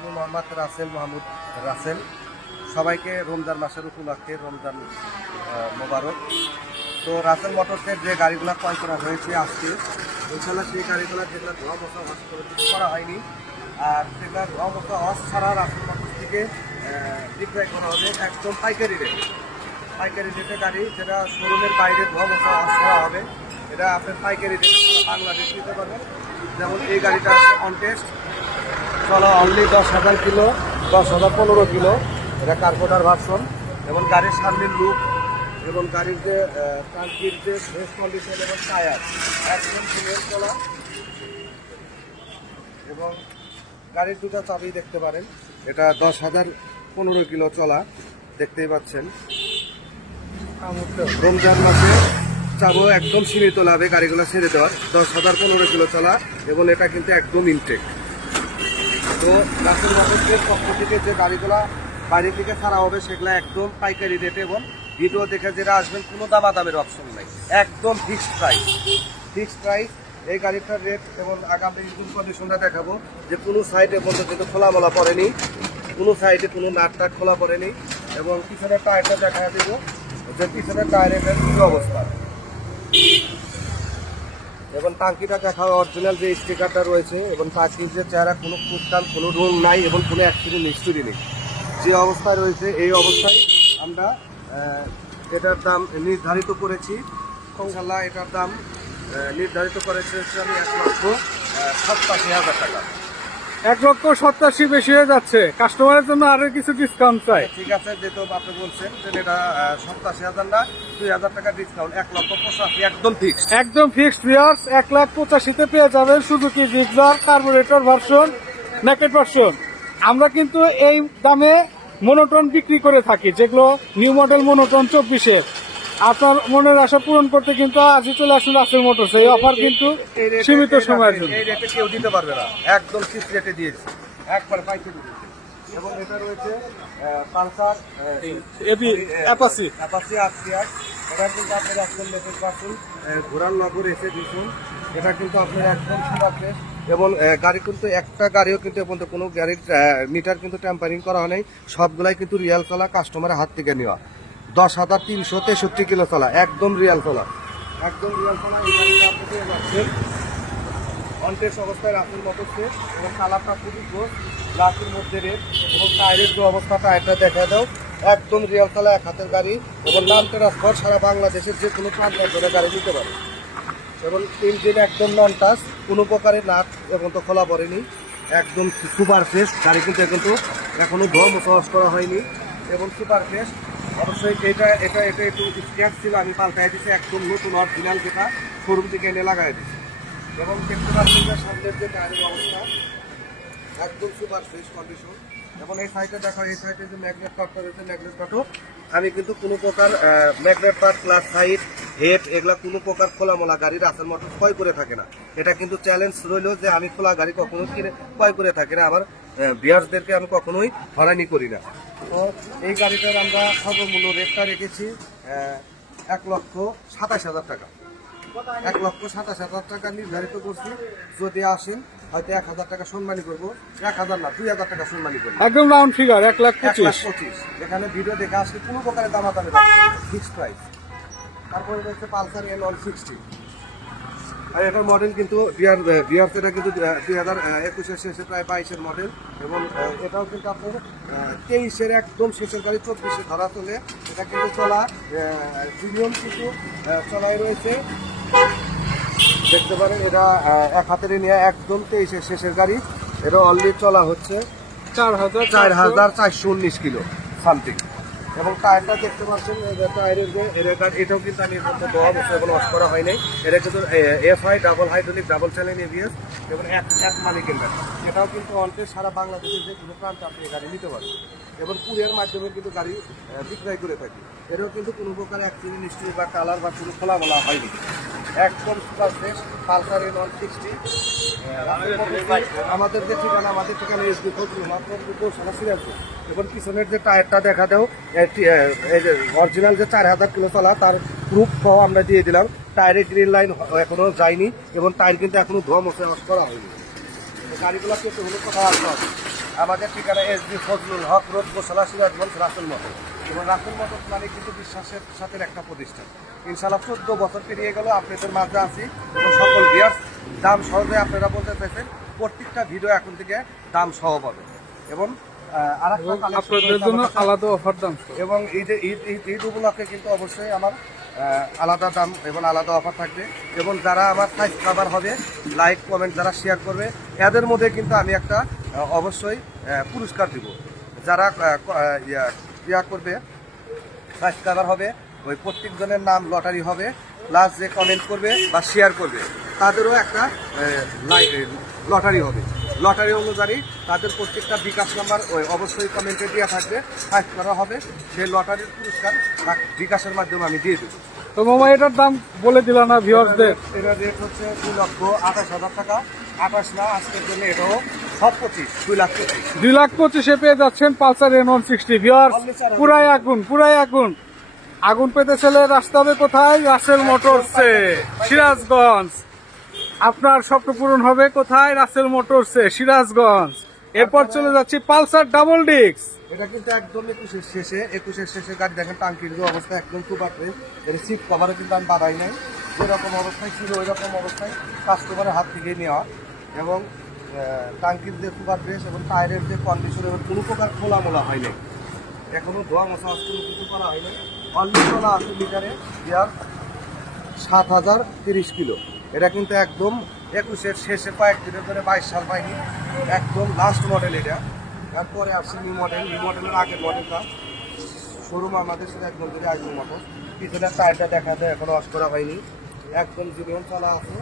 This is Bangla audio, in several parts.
আমি মোহাম্মদ রাসেল মাহমুদ রাসেল। সবাইকে রমজান মাসের উপলক্ষে রমজান মোবারক। তো রাসেল মোটরসের যে গাড়িগুলো ক্রয় করা হয়েছে আজকে, ইনশাল্লাহ সেই গাড়িগুলো যেগুলো ধোয়া মোছা ওয়াশ করা হয়নি, আর সেগুলো ধোয়া মোছা ওয়াশ ছাড়া রাসেল মোটরস থেকে বিক্রয় করা হবে একদম পাইকারি রেটে। পাইকারি রেটে গাড়ি, যেটা শোরুমের বাইরে ধোয়া মোছা ওয়াশ করা হবে, এটা আপনার পাইকারি রেটে বাংলাদেশ দিতে পারবেন। যেমন এই গাড়িটা আছে অন টেস্ট, চলো অনলি 10,000 কিলো, 10,015 কিলো। এটা কার্বোটার ভার্সন, এবং গাড়ির সামনের লুক এবং গাড়ির যে টাঙ্কির যে ফ্রেশ কন্ডিশন এবং টায়ার একদম ক্লিয়ার চলা, এবং গাড়ির দুটো চাবি দেখতে পারেন। এটা 10,015 কিলো চলা, দেখতেই পাচ্ছেন। রমজান মাসে চাবো একদম সীমিত লাভে গাড়িগুলো ছেড়ে দেওয়ার, 10,015 কিলো চলা, এবং এটা কিন্তু একদম ইনটেক। তো রাসেল মোটরসের পক্ষ থেকে যে গাড়িগুলো বাইরে থেকে ছাড়া হবে সেগুলো একদম পাইকারি রেটে, এবং ভিডিও দেখে যেটা আসবেন কোনো দামাদামের অপশন নাই, একদম ফিক্সড প্রাইস। ফিক্সড প্রাইস এই গাড়িটার রেট, এবং আগামী ইঞ্জিন কন্ডিশনটা দেখাবো যে কোনো সাইডে বলতে কিন্তু খোলামেলা পড়েনি, কোনো সাইডে কোনো নাট টাট খোলা পড়েনি, এবং পিছনের টায়ারটা দেখা দেবো যে পিছনের টায়ারের কি অবস্থা, এবং টাঙ্কিটা দেখা অরিজিনাল যে স্টিকারটা রয়েছে, এবং টাঙ্কির যে চেহারা কোনো কুটকান কোনো রং নাই, এবং কোনো অ্যাক্সিডেন্ট হিস্টোরি নেই, যে অবস্থায় রয়েছে এই অবস্থায় আমরা এটার দাম নির্ধারিত করেছি। ইনশাল্লাহ এটার দাম নির্ধারিত করেছে আমি 1,87,000 টাকা। 1,87,000 বেশি হয়ে যাচ্ছে, কাস্টমারের জন্য আরো কিছু ডিসকাউন্ট চাই। ঠিক আছে, যেহেতু আপনি বলছেন যে এটা 87,000 না, 2,000 টাকা ডিসকাউন্ট, 1,85,000 একদম ফিক্সড। একদম ফিক্সড ভিউয়ার্স, 1,85,000 পেয়ে যাবেন Suzuki Gixxer carburettor version, naked version. আমরা কিন্তু এই দামে মনোটন বিক্রি করে থাকি, যেগুলো নিউ মডেল মনোটন 24-এর। আপনার মনের আশা পূরণ করতে কিন্তু আজই চলে আসুন রাসেল মোটরস। এই অফার কিন্তু সীমিত সময়ের জন্য। এই রেটে কেউ দিতে পারবে না, একদম ফিক্সড রেটে দিয়েছি, একবার পাইকারি দিয়েছি। এবং এটা রয়েছে পালসার অ্যাপাচি RTR, এটা কিন্তু আপনার একদম লেটেস্ট ভার্সন, ঘোরার নগর এসে দিচ্ছেন। এটা কিন্তু আপনার একদম সুপার ফ্রেশ, এবং গাড়ি কিন্তু একটা গাড়িও কিন্তু এখন কোনো গাড়ির মিটার কিন্তু ট্যাম্পারিং করা হয় নাই, সবগুলাই কিন্তু রিয়াল চলা, কাস্টমারের হাত থেকে নেওয়া। 10,363 কিলো চলা, একদম রিয়াল চলা, একদম রিয়াল চলা। এই গাড়িটা আপনি পেয়ে যাচ্ছেন অনটেস্ট অবস্থায় রাসেল মোটরসে, এবং কালারটা খুবই গ্লোস, গ্লাসের মধ্যে রেড, এবং টায়ারের যে অবস্থা টায়ারটা দেখা দাও, একদম রিয়াল চলা, এক হাতের গাড়ি, এবং নাম ট্রান্সফার সারা বাংলাদেশের যে কোনো প্রান্ত ধরে গাড়ি নিতে পারে। এবং ইঞ্জিন একদম নন টাচ, কোনো প্রকারের নাট এবং তো খোলা পড়েনি, একদম সুপার ফ্রেশ গাড়ি, কিন্তু এখনো ধোয়া মোছা ওয়াশ করা হয়নি, এবং সুপার ফ্রেশ। অবশ্যই এটা একটু স্ক্র্যাচ ছিল, আমি পাল্টাই দিচ্ছি, একদম নতুন অরিজিনাল যেটা শোরুম থেকে এনে লাগাই দিচ্ছি। এবং দেখতে পাচ্ছেন যে সামনের যে টায়ারের অবস্থা একদম সুপার ফ্রেশ কন্ডিশন। এবং এই সাইডে দেখো, এই সাইডে যে ম্যাগনেট পার্টটা রয়েছে, ম্যাগনেট পার্টও আমি কিন্তু কোনো প্রকার magnet part plus side head এগুলা কোনো প্রকার খোলামোলা গাড়ি রাসেল মোটরস ক্রয় করে থাকে না। এটা কিন্তু চ্যালেঞ্জ রইল যে আমি খোলা গাড়ি কখনো কিনে ক্রয় করে থাকি না, আমার ভিউয়ার্সদেরকে আমি কখনোই হয়রানি করি না। তো এই গাড়িটার আমরা সর্বমূল্য রেটটা রেখেছি 1,27,000 টাকা। 1,27,000 টাকা নির্ধারিত করছি। যদি আসেন হয়তো 1,000 টাকা সম্মানী করবো, 1,000 না 2,000 টাকা সম্মানী করবো, একদম রাউন্ড ফিগার 1,25,000। এখানে ভিডিও দেখে আসলে কোনো প্রকারের দামাদামি ফিক্সড প্রাইস। তারপরে রয়েছে পালসার N160, আর এটার মডেল কিন্তু বিয়ার এটা কিন্তু 2021-এর শেষে প্রায় 22-এর মডেল, এবং এটাও কিন্তু আপনার 23-এর একদম শেষের গাড়ি, 24-এ ধরা চলে। এটা কিন্তু চলা প্রিমিয়াম কিন্তু চলাই রয়েছে, দেখতে পারেন। এটা এক হাতের নিয়ে একদম 23-এর শেষের গাড়ি। এটা অলরেডি চলা হচ্ছে 4,419 কিলো সামথিং। এবং টায়ারটা দেখতে পাচ্ছেন, টায়ারের যে এটাও কিন্তু আমি দেওয়া বছর এখন ওয়াশ করা হয় নাই। এটা কিন্তু FI double hydraulic double channel ABS, এবং এক মালিকের গাড়ি। এটাও কিন্তু অন্তে সারা বাংলাদেশের যে কোনো প্রান্তে আপনি গাড়ি নিতে পারেন, এবং কুরিয়ার মাধ্যমে কিন্তু গাড়ি বিক্রয় করে থাকি। এটাও কিন্তু কোনো প্রকার অ্যাক্সিডেন্ট হিস্ট্রি বা কালার বা কোনো খোলা বলা হয়নি, একদম সুপার ফ্রেশ পালসার N160। আমাদের যে ঠিকানা, আমাদের ঠিকানা SB মাত্র সিরাজপুর। এবং পিছনের যে টায়ারটা দেখা দাও, এই যে অরিজিনাল যে 4,000 কিলো চলা, তার প্রুফ সহ আমরা দিয়ে দিলাম। টায়ারের গ্রিন লাইন এখনো যায়নি, এবং টায়ার কিন্তু এখনো ধোয়া মোছা ওয়াশ করা হয়নি। গাড়িগুলো কেটে হলে কোথাও আসতে হবে। আমাদের ঠিকানা SB ফজলুল হক রোড গোশালা সিরাজগঞ্জ রাসেল মোটর। এবং রাসেল মোটর মানে কিন্তু বিশ্বাসের সাথে একটা প্রতিষ্ঠান। ইনশাআল্লাহ 14 বছর পেরিয়ে গেল আপনাদের মাঝে আছি এবং সকল ভিউয়ার্স দাম সহজে আপনারা বলতে পেরেছেন প্রত্যেকটা ভিডিও এখন থেকে দাম সহ পাবে। এবং আরেকটা কালেকশন আপনাদের জন্য আলাদা অফার দাম এবং ঈদ উপলক্ষে কিন্তু অবশ্যই আমার আলাদা দাম এবং আলাদা অফার থাকবে। এবং যারা আমার সাইজ কভার হবে, লাইক কমেন্ট যারা শেয়ার করবে, এদের মধ্যে কিন্তু আমি একটা অবশ্যই পুরস্কার দিব। যারা ইয়া করবে, সাইজ কভার হবে, ওই প্রত্যেকজনের নাম লটারি হবে, প্লাস যে কমেন্ট করবে বা শেয়ার করবে তাদেরও একটা লটারি হবে। লটারি অনুযায়ী তাদের প্রত্যেকটা বিকাশ নাম্বার ওই অবশ্যই কমেন্টে দেওয়া থাকবে, সাইজ করা হবে। সেই লটারির পুরস্কার বিকাশের মাধ্যমে আমি দিয়ে দেবো। তো মামা এটার দাম বলে দিল না ভিউয়ার্সদের? এটার রেট হচ্ছে 2,28,000 টাকা। 28 না, আজকের জন্য এটাও সব 25, 2,25,000। 2,25,000 পেয়ে যাচ্ছেন পালসার N160 ভিউয়ার্স। পুরাই আগুন আগুন পেতে চলে রাস্তা হবে কোথায়? রাসেল মোটরসে, সিরাজগঞ্জ। আপনার স্বপ্ন পূরণ হবে কোথায়? রাসেল মোটরসে, সিরাজগঞ্জ। এরপর চলে যাচ্ছি পালসার ডাবল ডিস্ক। এটা কিন্তু একদম 21-এর শেষে গাড়ি দেখেন, টাঙ্কির যে অবস্থা একদম সুপার ফ্রেশ। এর সিট কভারও কিন্তু আমি বাধাই নাই, যেরকম অবস্থায় ছিল ওই রকম অবস্থায় কাস্টমারের হাত থেকে নেওয়া। এবং টাঙ্কির যে সুপার ফ্রেশ এবং টায়ারের যে কন্ডিশন এবং কোনো প্রকার খোলামোলা হয় নাই, এখনো ধোয়া মশা কোনো কিছু করা হয় নাই। অলরেডি চলা আছে লিটারে গিয়ার 7,030 কিলো। এটা কিন্তু একদম 21-এর শেষে কয়েকদিনের ধরে 22 সাল পাইনি, একদম লাস্ট মডেল এটা। তারপরে আসছে নিউ মডেলের আগের মডেলটা শোরুম আমাদের সিরাজগঞ্জ ধরে আগের মতো। পিছনের টায়ারটা দেখা যায় এখনো ওয়াশ করা হয়নি, একদম জীবন চলা আছে।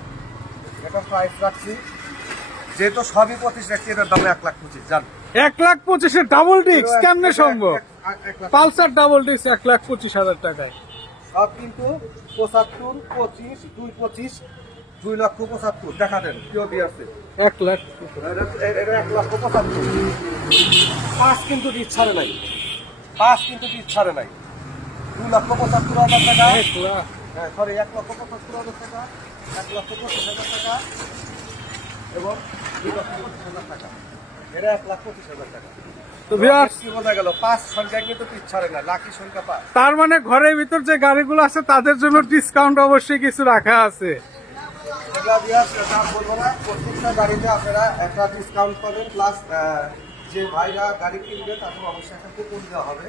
এটা প্রাইস রাখছি, যেহেতু সবই 25 রাখছি, এটার দাম 1,25,000। জান 1,25,000 ডাবল ডিস্ক কেমনে সম্ভব? 1 লাখ। পালসার ডাবল ডিস্ক 1,25,000 টাকায়। সব কিন্তু 75, 25, 2,25, 2,75,000 দেখা দেন কেউ দিয়ে আছে। 1 লাখ। এটা 1,75,000। 5 কিন্তু দিচ্ছে ছাড়ে নাই, 5 কিন্তু দিচ্ছে ছাড়ে নাই। 2,75,000 টাকা, 1 লাখ। হ্যাঁ সরি 1,75,000 টাকা, 1,25,000 টাকা এবং 2,25,000 টাকা। এটা 1,25,000 টাকা। তো ভিউয়ার্স, কি বোঝা গেল? 5 সংখ্যা কিন্তু দিচ্ছে ছাড়ে না, লাকি সংখ্যা 5। তার মানে ঘরের ভিতর যে গাড়িগুলো আছে তাদের জন্য ডিসকাউন্ট অবশ্যই কিছু রাখা আছে। এটা বিয়াস দাম বলবো না, প্রত্যেকটা গাড়িতে আপনারা একটা ডিসকাউন্ট পাবেন, প্লাস যে ভাইরা গাড়ি কিনবে তাদের অবশ্যই একটা কুপন দেওয়া হবে।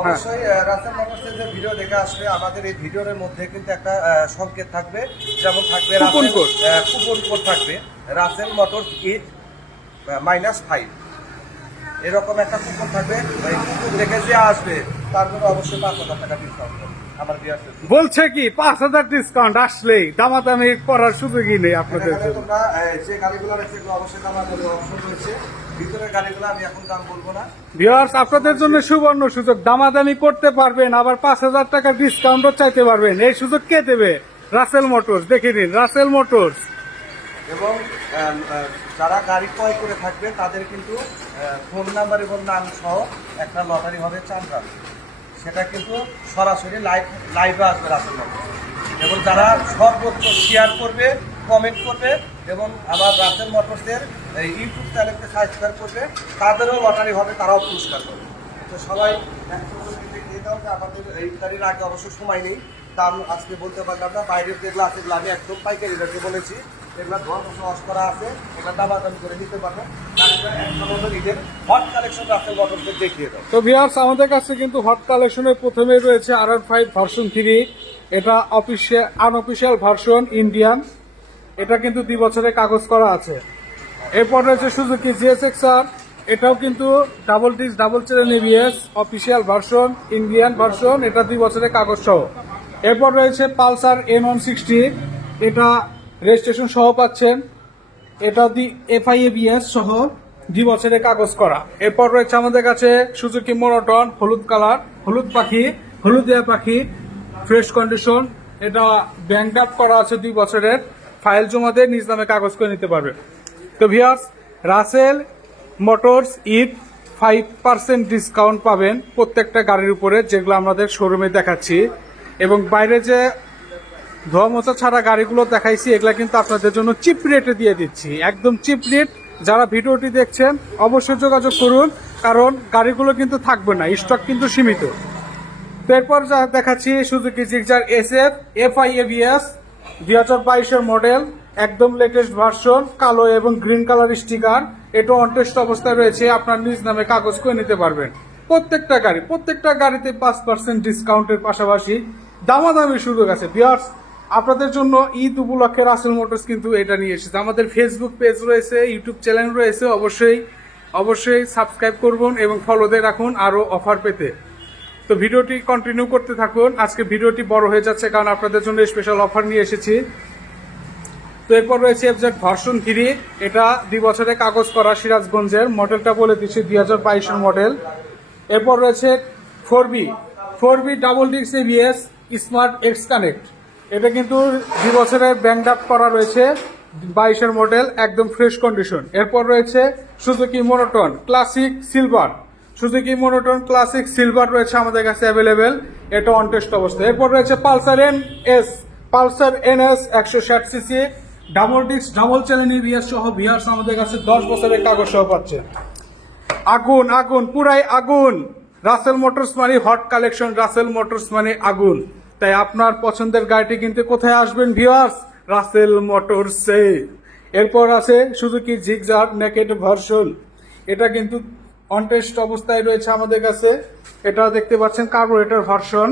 অবশ্যই রাসেল মোটরসের যে ভিডিও দেখে আসবে, আমাদের এই ভিডিওর মধ্যে কিন্তু একটা সংকেত থাকবে, যেমন থাকবে কুপন কোড। কুপন কোড থাকবে রাসেল মোটরস ঈদ -5, এরকম একটা কুপন থাকবে। এই কুপন দেখে যে আসবে তার জন্য অবশ্যই 5,000 টাকা ডিসকাউন্ট হবে আমার বিয়াসের। বলছে কি 5,000 ডিসকাউন্ট আসলেই দামাদামি করার সুযোগই নেই আপনাদের এখানে জন্য। তোমরা যে গাড়িগুলো রয়েছে এগুলো অবশ্যই দাম অপশন রয়েছে। ভিতরের গাড়িগুলো আমি এখন দাম বলবো না। ভিউয়ার্স, আপনাদের জন্য সুবর্ণ সুযোগ, দামাদামি করতে পারবেন, আবার 5,000 টাকার ডিসকাউন্টও চাইতে পারবেন। এই সুযোগ কে দেবে? রাসেল মোটরস। দেখে নিন রাসেল মোটরস। এবং যারা গাড়ি ক্রয় করে থাকবে তাদের কিন্তু ফোন নাম্বার এবং নাম সহ একটা লটারি হবে চাঁদা, সেটা কিন্তু সরাসরি লাইভে আসবে রাসেল মোটরস। এবং যারা সর্বোচ্চ শেয়ার করবে, কমেন্ট করবে এবং আমার রাসেল মোটরসের ইউটিউব চ্যানেলকে সাবস্ক্রাইব করবে, তাদেরও লটারি হবে, তারাও পুরস্কার করবে। তো সবাই আমাদের এই তারিখ আগে অবশ্য সময় নেই, দাম আজকে বলতে পারলাম না। বাইরের যেগুলো আছে এগুলো আমি একদম পাইকারি রেটে বলেছি, এগুলো ধোয়া ওয়াশ করা আছে, এগুলো দামাদামি করে নিতে পারবেন। ঈদের হট কালেকশন রাসেল মোটরসের দেখিয়ে দাও। তো ভিউয়ার্স, আমাদের কাছে কিন্তু হট কালেকশনের প্রথমে রয়েছে R5 ভার্সন 3। এটা আনঅফিসিয়াল ভার্সন ইন্ডিয়ান। এটা কিন্তু 2 বছরের কাগজ করা আছে। এরপর রয়েছে সুজুকি GSX-R। এটাও কিন্তু double disc, double chain ABS, official version, Indian version. এটা 2 বছরের কাগজ সহ। এরপর রয়েছে পালসার N160। এটা রেজিস্ট্রেশন সহ পাচ্ছেন। এটা FI-ABS সহ 2 বছরের কাগজ করা। এরপর রয়েছে আমাদের কাছে সুজুকি মনোটন, হলুদ কালার, হলুদ পাখি, হলুদিয়া পাখি, ফ্রেশ কন্ডিশন। এটা ব্যাংক আপ করা আছে 2 বছরের। ফাইল জমা দিয়ে নিজ নামে কাগজ করে নিতে পারবে। তো viewers, Russell Motors Eid 5% discount পাবেন প্রত্যেকটা গাড়ির উপরে, যেগুলো আমাদের শোরুমে দেখাচ্ছি। এবং বাইরে যে ধোয়া মোছা ছাড়া গাড়িগুলো দেখাইছি, এগুলা কিন্তু আপনাদের জন্য চিপ রেটে দিয়ে দিচ্ছি, একদম চিপ রেট। যারা ভিডিওটি দেখছেন অবশ্যই যোগাযোগ করুন, কারণ গাড়িগুলো কিন্তু থাকবে না, স্টক কিন্তু সীমিত। তো এরপর যা দেখাচ্ছি Suzuki Gixxer SF FI ABS 2022-এর মডেল, একদম লেটেস্ট ভার্সন, কালো এবং গ্রিন কালার স্টিকার। এটা অনটেস্ট অবস্থায় রয়েছে, আপনার নিজ নামে কাগজ করে নিতে পারবেন। প্রত্যেকটা গাড়িতে 5% ডিসকাউন্টের পাশাপাশি দামাদামি সুযোগ আছে। ভিউয়ার্স, আপনাদের জন্য ঈদ উপলক্ষে রাসেল মোটরস কিন্তু এটা নিয়ে এসেছে। আমাদের ফেসবুক পেজ রয়েছে, ইউটিউব চ্যানেল রয়েছে, অবশ্যই সাবস্ক্রাইব করুন এবং ফলোতে রাখুন আরও অফার পেতে। তো ভিডিওটি কন্টিনিউ করতে থাকুন। আজকে ভিডিওটি বড় হয়ে যাচ্ছে কারণ আপনাদের জন্য স্পেশাল অফার নিয়ে এসেছি। তো এরপর রয়েছে FZ ভার্সন 3, এটা 2 বছরে কাগজ করা, সিরাজগঞ্জের। মডেলটা বলে দিচ্ছি 2022-এর মডেল। এরপর রয়েছে 4B double disc ABS smart x connect, এটা কিন্তু 2 বছরের ব্যাংক আপ করা রয়েছে, 22-এর মডেল, একদম ফ্রেশ কন্ডিশন। এরপর রয়েছে সুজুকি মনোটন ক্লাসিক সিলভার রয়েছে আমাদের কাছে অ্যাভেলেবেল, এটা অনটেস্ট অবস্থায়। এরপর রয়েছে Pulsar NS 160cc double disc double channel ABS সহ ভিউয়ার্স আমাদের কাছে 10 বছরের কাগজ সহ পাচ্ছে। আগুন পুরাই আগুন। রাসেল মোটরস মানে হট কালেকশন, রাসেল মোটরস মানে আগুন। তাই আপনার পছন্দের গাড়িটি কিনতে কোথায় আসবেন ভিউয়ার্স? রাসেল মোটরসে। এরপর আছে সুজুকি জিক্সার নেকেড ভার্সন, এটা কিন্তু অনটেস্ট অবস্থায় রয়েছে আমাদের কাছে। এটা দেখতে পাচ্ছেন কার্বোরেটর ভার্সন,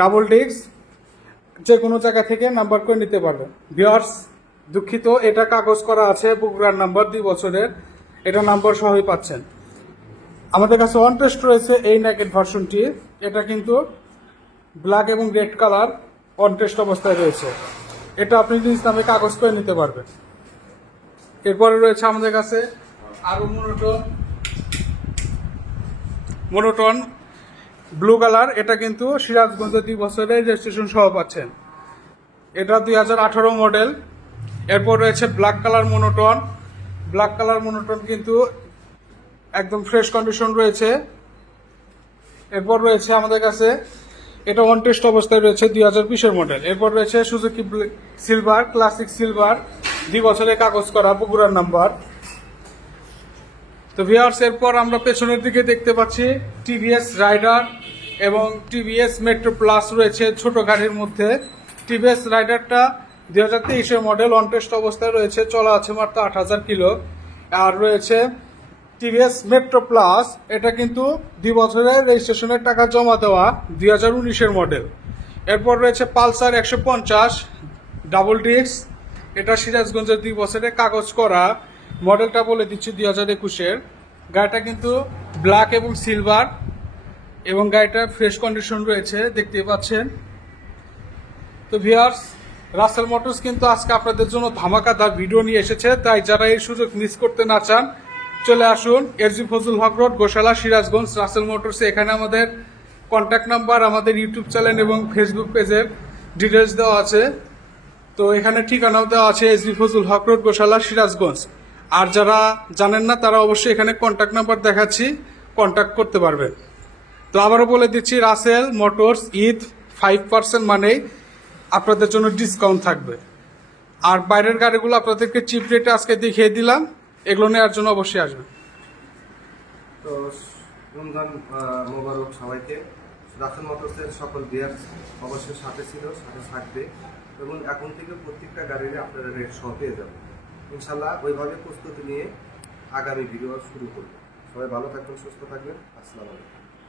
ডাবল ডিস্ক, যে কোনো জায়গা থেকে নাম্বার করে নিতে পারবেন। ভিউয়ার্স, দুঃখিত, এটা কাগজ করা আছে, বগুড়ার নাম্বার 2 বছরের, এটা নাম্বার সহই পাচ্ছেন। আমাদের কাছে অনটেস্ট রয়েছে এই নেকেড ভার্সনটি, এটা কিন্তু ব্ল্যাক এবং রেড কালার অনটেস্ট অবস্থায় রয়েছে, এটা আপনি নিজ নামে কাগজ করে নিতে পারবেন। এরপরে রয়েছে আমাদের কাছে আরো মনোটন ব্লু কালার, এটা কিন্তু সিরাজগঞ্জে 2 বছরের রেজিস্ট্রেশন সহ পাচ্ছেন, এটা 2018 মডেল। এরপর রয়েছে ব্ল্যাক কালার মনোটন কিন্তু একদম ফ্রেশ কন্ডিশন রয়েছে। এরপর রয়েছে আমাদের কাছে, এটা অনটেস্ট অবস্থায় রয়েছে, 2020-এর মডেল। এরপর রয়েছে সুজুকি সিলভার ক্লাসিক সিলভার, 2 বছরের কাগজ করা, বগুড়ার নাম্বার। তো ভিউয়ার্স, এরপর আমরা পেছনের দিকে দেখতে পাচ্ছি টিভিএস রাইডার এবং টিভিএস মেট্রো প্লাস রয়েছে ছোট গাড়ির মধ্যে। টিভিএস রাইডারটা 2023-এর মডেল, অনটেস্ট অবস্থায় রয়েছে, চলা আছে মাত্র 8000 কিলো। আর রয়েছে টিভিএস মেট্রো প্লাস, এটা কিন্তু 2 বছরের রেজিস্ট্রেশনের টাকা জমা দেওয়া, 2019-এর মডেল। এরপর রয়েছে পালসার 150 ডাবল ডিস্ক, এটা সিরাজগঞ্জের 2 বছরের কাগজ করা, মডেলটা বলে দিচ্ছি 2021-এর। গাড়িটা কিন্তু ব্ল্যাক এবং সিলভার এবং গাড়িটা ফ্রেশ কন্ডিশন রয়েছে, দেখতে পাচ্ছেন। তো ভিউয়ার্স, রাসেল মোটরস কিন্তু আজকে আপনাদের জন্য ধামাকাদার ভিডিও নিয়ে এসেছে, তাই যারা এই সুযোগ মিস করতে না চান চলে আসুন SG ফজলুল হক রোড, গোশালা, সিরাজগঞ্জ, রাসেল মোটরসে। এখানে আমাদের কন্ট্যাক্ট নাম্বার, আমাদের ইউটিউব চ্যানেল এবং ফেসবুক পেজের ডিটেলস দেওয়া আছে। তো এখানে ঠিকানাও দেওয়া আছে, SG ফজলুল হক রোড, গোশালা, সিরাজগঞ্জ। আর যারা জানেন না তারা অবশ্যই এখানে কন্ট্যাক্ট নাম্বার দেখাচ্ছি, কন্ট্যাক্ট করতে পারবেন। তো আবারও বলে দিচ্ছি, রাসেল মোটরস ঈদ 5% মানেই আপনাদের জন্য ডিসকাউন্ট থাকবে। আর বাইরের গাড়িগুলো আপনাদেরকে চিপ রেটে আজকে দেখিয়ে দিলাম, এগুলো নেওয়ার জন্য অবশ্যই আসবেন। তো রমজান মোবারক সবাইকে। রাসেল মোটরসের সকল ভিউয়ার্স অবশ্যই সাথে থাকবে এবং এখন থেকে প্রত্যেকটা গাড়ির আপনারা রেট সহ পেয়ে যাবেন ইনশাল্লাহ। ওইভাবে প্রস্তুতি নিয়ে আগামী ভিডিও শুরু করব। সবাই ভালো থাকবেন, সুস্থ থাকবেন। আসসালামু আলাইকুম।